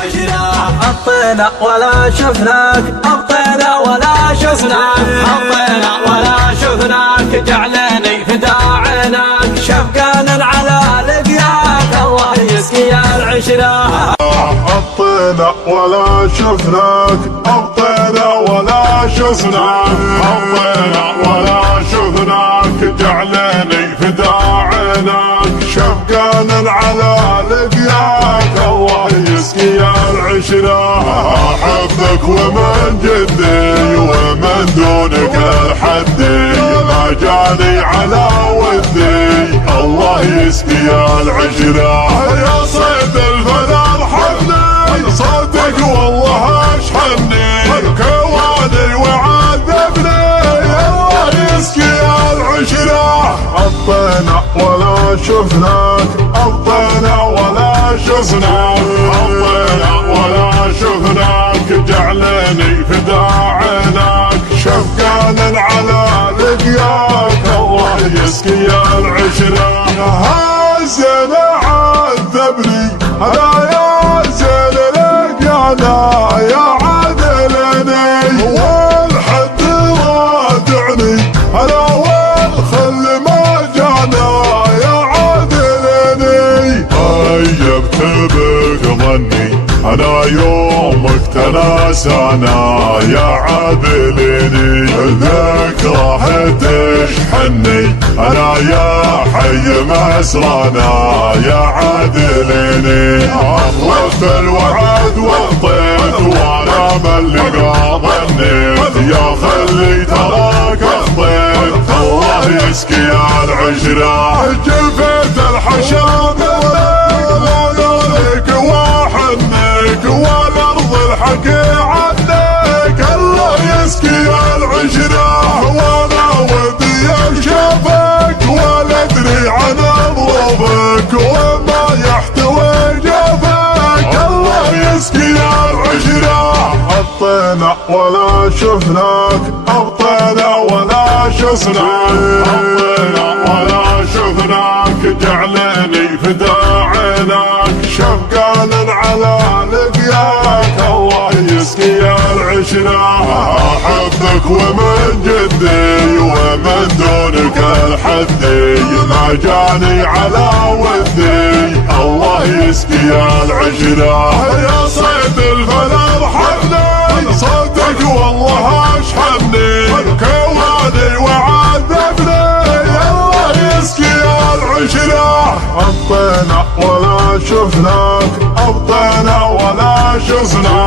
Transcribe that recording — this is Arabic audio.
حطينا ولا شفناك، حطينا ولا شفناك، حطينا ولا شفناك، جعلني فدا عينك، شفقانا على لقياك الله يسقي العشرة. حطينا ولا شفناك، حطينا ولا شفناك، حطينا ولا شفناك، جعلني فدا عينك، شفقانا على لقياك الله يسقي العشرة. احبك ومن جدي ومن دونك الحدي، ما جاني على ودي الله يسقي العشرة. يا صيد الفلا ارحمني صوتك والله اشحني، كواني وعذبني الله يسقي العشرة. حطينا ولا شفناك، حطينا ولا شفناك، حطينا ولا شفناك، جعلني فدا عينك، شفقانا على لقياك الله يسقي العشرة. هازل عذبني انا يا زين لقيانا يا عادلني، والحد رادعني انا والخل ما جانا يا عادلني. طيبت بك ظني انا يومك تناسانا يا عادلني، ذكرى تشحني انا يا حي مسرانا يا عادلني. اخلفت الوعد وطيت وانا ملقى ظنيت، يا خلي تراك اخطيت الله يسقي العشرة. جفيت الحشام ولك وحنك والارض الحكي عنك الله يسقي العشرة. وانا ودي اشوفك ولا ادري عن ظروفك، وما يحتوي جوفك الله يسقي العشرة. حطينا ولا شفناك، حطينا ولا شفناك، حطينا ولا شفناك، جعلني فدا عينك، شفقانا على لقياك الله يسقي العشرة. احبك ومن جدي ومن دونك الحدي، ما جاني على ودي الله يسقي العشرة. يا صيد الفلا ارحمني صوتك والله اشحني، كواني وعذبني الله يسقي العشرة. حطينا ولا شفناك، حطينا ولا شفناك،